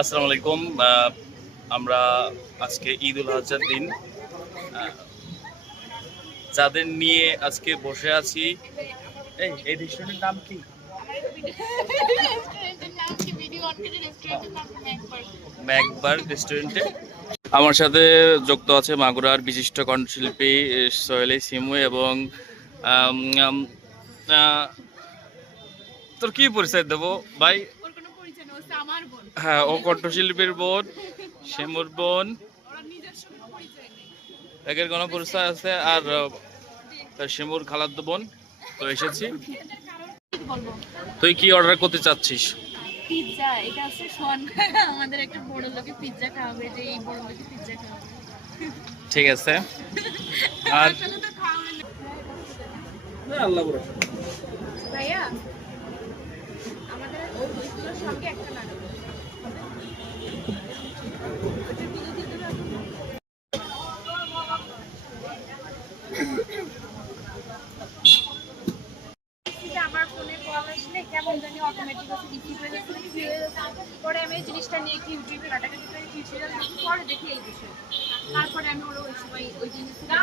আসসালামু আলাইকুম। আমরা আজকে ঈদ উল আজহার দিন। যাদের নিয়ে আজকে বসে আছি, এই এই রেস্টুরেন্টের নাম কি? রেস্টুরেন্টে আমার সাথে যুক্ত আছে মাগুরার বিশিষ্ট কণ্ঠশিল্পী সোহেলি সিমু এবং তোর কি পরিচয় দেবো? ভাই হ্যাঁ ও কণ্ঠশিল্পীর বোন শিমুর বোন। একের কোনো পরিচয় আছে? আর শিমুর খালাদ্দ বোন তো এসেছি? তুই কি অর্ডার করতে চাচ্ছিস? পিৎজা এটা হচ্ছে সোয়ান আমাদের একটা বড় লোকে পিৎজা খাওয়াবে যে এই বড় লোকে পিৎজা খাওয়াবে। ঠিক আছে। আর না। আল্লাহ ভাইয়া আমাদের সঙ্গে একটা আসলে অটোমেটিক হয়ে হয়ে যাচ্ছে। পরে আমি এই জিনিসটা নিয়ে একটু ইউটিউবে ঘাটাঘাটি করে টিউটোরিয়াল দেখি পরে দেখি এই বিষয় তারপরে আমি ওরা ওই সময় ওই জিনিসটা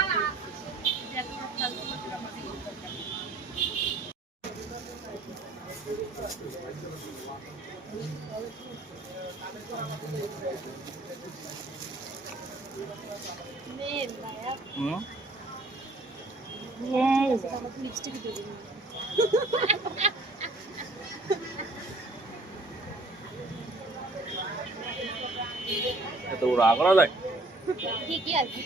হুম? লিপস্টিক দিয়ে এত রাগ করা যায়। ঠিকই আছে।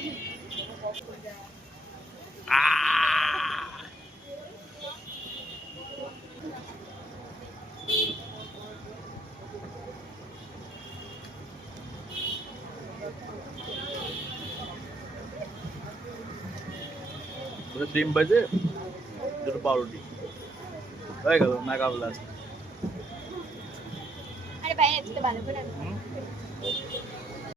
ডিম বাজে দুটো পাউরুটি। হয়ে গেল না কাবলা আছে আরে ভাইয়া একটু ভালো করে?